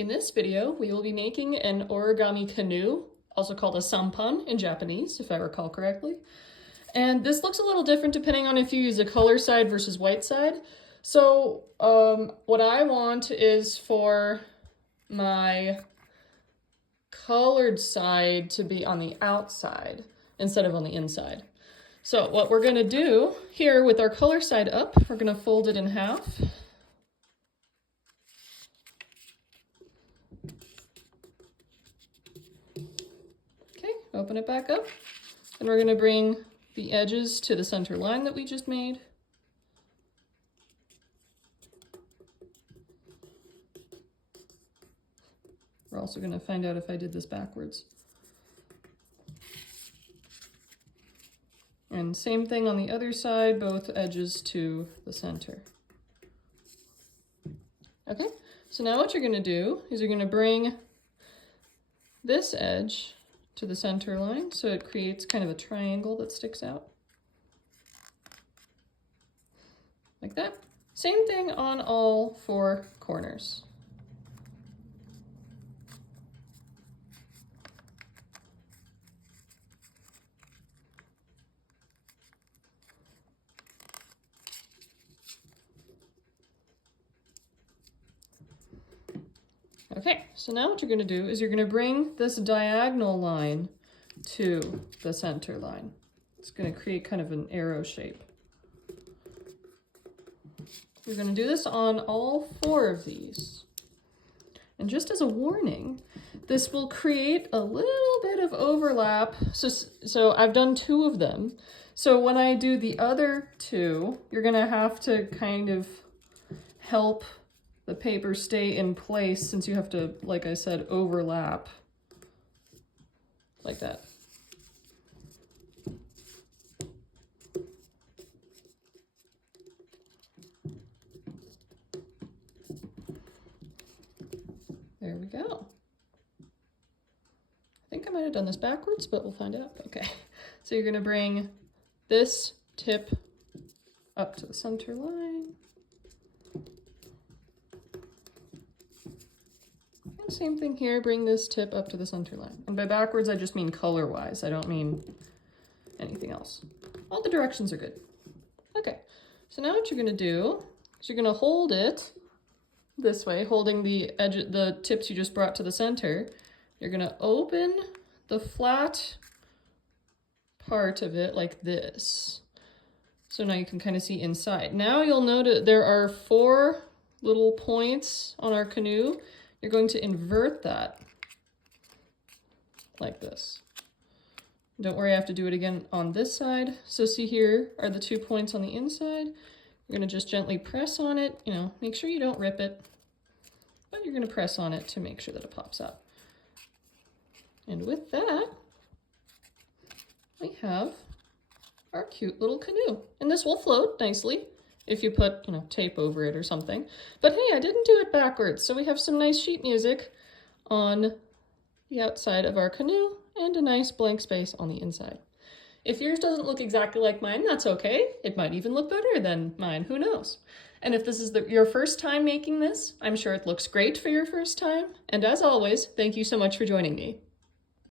In this video, we will be making an origami canoe, also called a sampan in Japanese, if I recall correctly. And this looks a little different depending on if you use a color side versus white side. So what I want is for my colored side to be on the outside instead of on the inside. So what we're gonna do here with our color side up, we're gonna fold it in half. Okay, open it back up. And we're gonna bring the edges to the center line that we just made. We're also gonna find out if I did this backwards. And same thing on the other side, both edges to the center. Okay, so now what you're gonna do is you're gonna bring this edge to the center line so it creates kind of a triangle that sticks out. Like that. Same thing on all four corners. Okay, so now what you're gonna do is you're gonna bring this diagonal line to the center line. It's gonna create kind of an arrow shape. You're gonna do this on all four of these. And just as a warning, this will create a little bit of overlap. So I've done two of them. So when I do the other two, you're gonna have to kind of help the paper stay in place since you have to, like I said, overlap like that. There we go. I think I might have done this backwards, but we'll find out. Okay, so you're gonna bring this tip up to the center line. And same thing here, bring this tip up to the center line. And by backwards, I just mean color-wise. I don't mean anything else. All the directions are good. Okay, so now what you're gonna do is you're gonna hold it this way, holding the edge, the tips you just brought to the center. You're gonna open the flat part of it like this. So now you can kind of see inside. Now you'll notice there are four little points on our canoe. You're going to invert that like this. Don't worry, I have to do it again on this side. So see, here are the 2 points on the inside. You're gonna just gently press on it, make sure you don't rip it, but you're gonna press on it to make sure that it pops out. And with that, we have our cute little canoe. And this will float nicely if you put, tape over it or something. But hey, I didn't do it backwards, so we have some nice sheet music on the outside of our canoe and a nice blank space on the inside. If yours doesn't look exactly like mine, that's okay. It might even look better than mine, who knows? And if this is your first time making this, I'm sure it looks great for your first time. And as always, thank you so much for joining me.